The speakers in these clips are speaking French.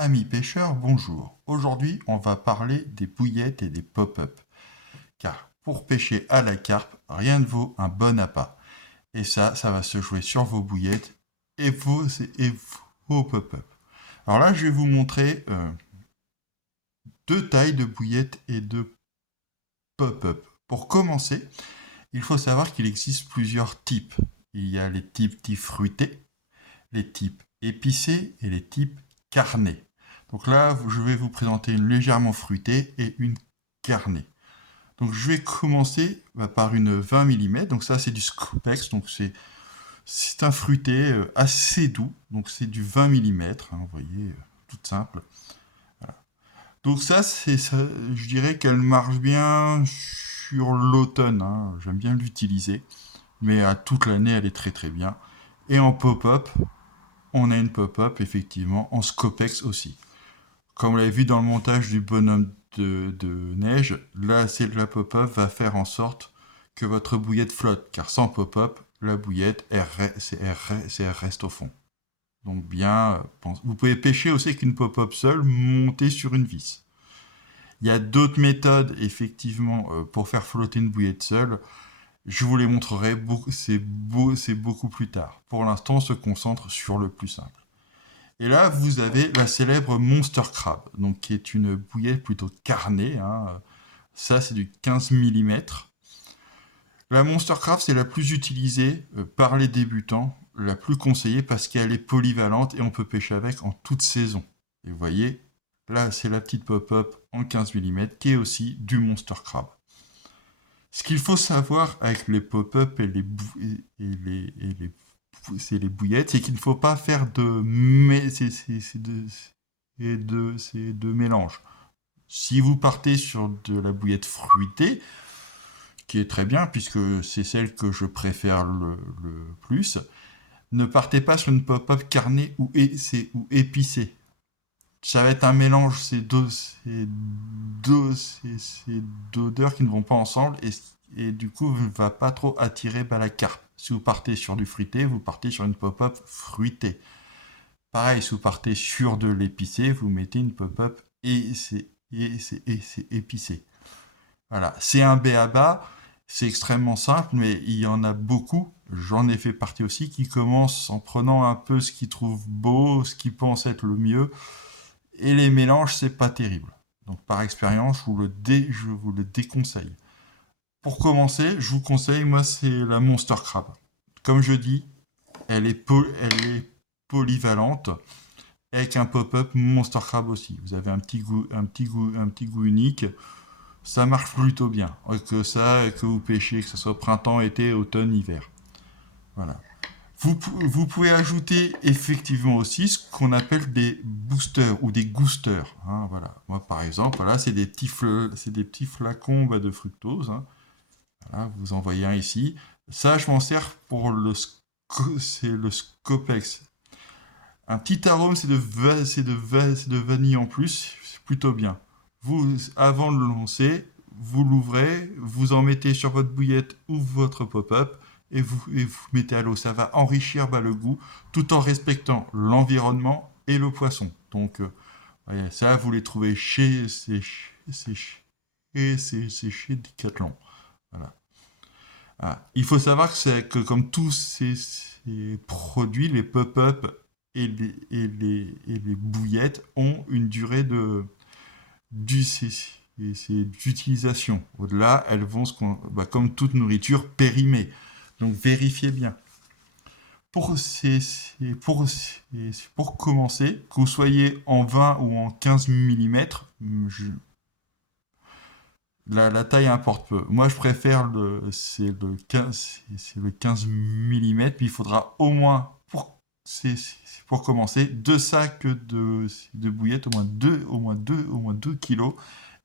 Amis pêcheurs, bonjour. Aujourd'hui, on va parler des bouillettes et des pop-up. Car pour pêcher à la carpe, rien ne vaut un bon appât. Et ça va se jouer sur vos bouillettes et vos pop-up. Alors là, je vais vous montrer deux tailles de bouillettes et de pop-up. Pour commencer, il faut savoir qu'il existe plusieurs types. Il y a les types fruités, les types épicés et les types carnés. Donc là, je vais vous présenter une légèrement fruitée et une carnée. Donc je vais commencer par une 20 mm. Donc ça, c'est du Scopex. Donc c'est un fruité assez doux. Donc c'est du 20 mm. Vous voyez, tout simple. Voilà. Donc ça, je dirais qu'elle marche bien sur l'automne, hein. J'aime bien l'utiliser. Mais à toute l'année, elle est très très bien. Et en pop-up, on a une pop-up effectivement en Scopex aussi. Comme vous l'avez vu dans le montage du bonhomme de neige, là, c'est la pop-up va faire en sorte que votre bouillette flotte, car sans pop-up, la bouillette, elle reste au fond. Donc bien, vous pouvez pêcher aussi avec une pop-up seule montée sur une vis. Il y a d'autres méthodes, effectivement, pour faire flotter une bouillette seule. Je vous les montrerai, c'est beaucoup plus tard. Pour l'instant, on se concentre sur le plus simple. Et là, vous avez la célèbre Monster Crab, donc qui est une bouillette plutôt carnée, hein. Ça, c'est du 15 mm. La Monster Crab, c'est la plus utilisée par les débutants, la plus conseillée parce qu'elle est polyvalente et on peut pêcher avec en toute saison. Et vous voyez, là, c'est la petite pop-up en 15 mm qui est aussi du Monster Crab. Ce qu'il faut savoir avec les pop-up et les bouillettes, c'est qu'il ne faut pas faire de mélange. Si vous partez sur de la bouillette fruitée, qui est très bien puisque c'est celle que je préfère le plus, ne partez pas sur une pop-up carnée ou épicée. Ça va être un mélange ces d'odeurs qui ne vont pas ensemble et du coup ne va pas trop attirer la carpe. Si vous partez sur du fruité, vous partez sur une pop-up fruitée. Pareil, si vous partez sur de l'épicé, vous mettez une pop-up et c'est épicé. Voilà, c'est un b.a.-ba, c'est extrêmement simple, mais il y en a beaucoup, j'en ai fait partie aussi, qui commencent en prenant un peu ce qu'ils trouvent beau, ce qu'ils pensent être le mieux, et les mélanges, c'est pas terrible. Donc par expérience, je vous le déconseille. Pour commencer, je vous conseille, moi, c'est la Monster Crab. Comme je dis, elle est polyvalente, avec un pop-up Monster Crab aussi. Vous avez un petit goût unique. Ça marche plutôt bien. Que vous pêchiez, que ce soit printemps, été, automne, hiver. Voilà. Vous pouvez ajouter effectivement aussi ce qu'on appelle des boosters ou des goosters, hein, voilà. Moi, par exemple, voilà, c'est des petits flacons de fructose, hein. Voilà, vous en voyez un ici. Ça, je m'en sers pour c'est le Scopex. Un petit arôme, c'est de vanille en plus, c'est plutôt bien. Avant de le lancer, vous l'ouvrez, vous en mettez sur votre bouillette ou votre pop-up et vous mettez à l'eau. Ça va enrichir le goût tout en respectant l'environnement et le poisson. Donc, ouais, ça, vous les trouvez chez Decathlon. Voilà. Ah, il faut savoir que comme tous ces produits, les pop-up et les bouillettes ont une durée d'utilisation. Au-delà, elles vont, comme toute nourriture, périmer. Donc vérifiez bien. Pour commencer, que vous soyez en 20 ou en 15 mm, la taille importe peu. Moi, je préfère c'est le 15 mm, puis il faudra au moins, pour commencer, deux sacs de bouillettes, au moins 2 kilos,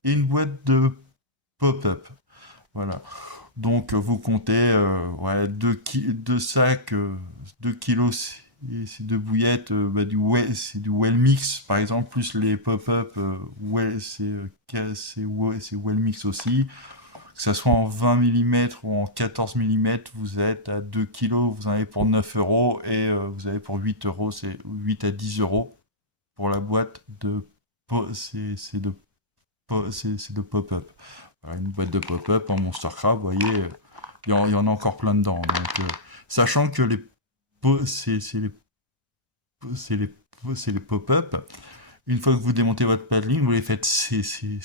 et une boîte de pop-up. Voilà. Donc, vous comptez ouais, deux sacs, 2 kilos de bouillettes, c'est du well mix par exemple, plus les pop-up, c'est well mix aussi. Que ça soit en 20 mm ou en 14 mm, vous êtes à 2 kilos, vous en avez pour 9 euros et vous avez pour 8 euros, c'est 8 à 10 euros. pour la boîte de c'est de pop-up. Voilà, une boîte de pop-up en Monster Crab, vous voyez, il y en a encore plein dedans. Donc, sachant que c'est les, les pop-up, une fois que vous démontez votre paddling, vous les faites sécher,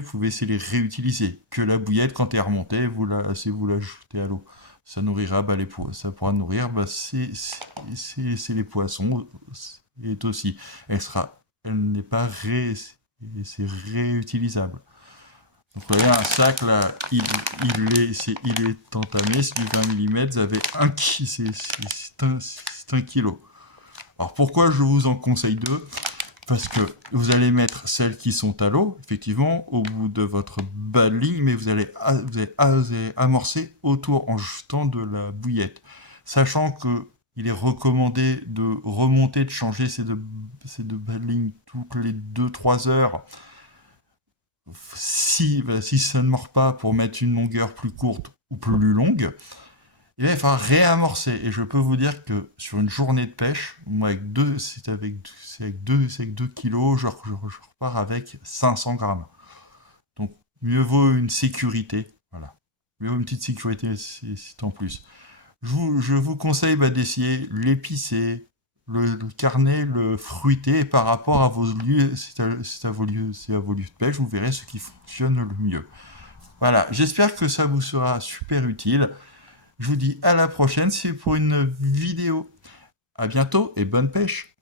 vous pouvez essayer de les réutiliser. Que la bouillette, quand elle est remontée, si vous la jetez à l'eau. Ça nourrira, ça pourra nourrir, les poissons. Et aussi, elle n'est pas c'est réutilisable. Donc vous voyez, un sac là, il est entamé, c'est du 20 mm, vous avez c'est un kilo. Alors pourquoi je vous en conseille deux? Parce que vous allez mettre celles qui sont à l'eau, effectivement, au bout de votre paddling, mais vous allez amorcer autour en jetant de la bouillette. Sachant que il est recommandé de remonter, de changer ces deux paddling toutes les 2-3 heures. Si ça ne mord pas, pour mettre une longueur plus courte ou plus longue, il va falloir réamorcer. Et je peux vous dire que sur une journée de pêche, moi, c'est avec 2 kilos, je repars avec 500 grammes. Donc, mieux vaut une sécurité. Voilà. Mieux vaut une petite sécurité, c'est en plus. Je vous conseille d'essayer l'épicé, le carnet, le fruité, et par rapport à vos lieux, c'est à vos lieux de pêche, vous verrez ce qui fonctionne le mieux. Voilà, j'espère que ça vous sera super utile. Je vous dis à la prochaine, c'est pour une vidéo. À bientôt et bonne pêche!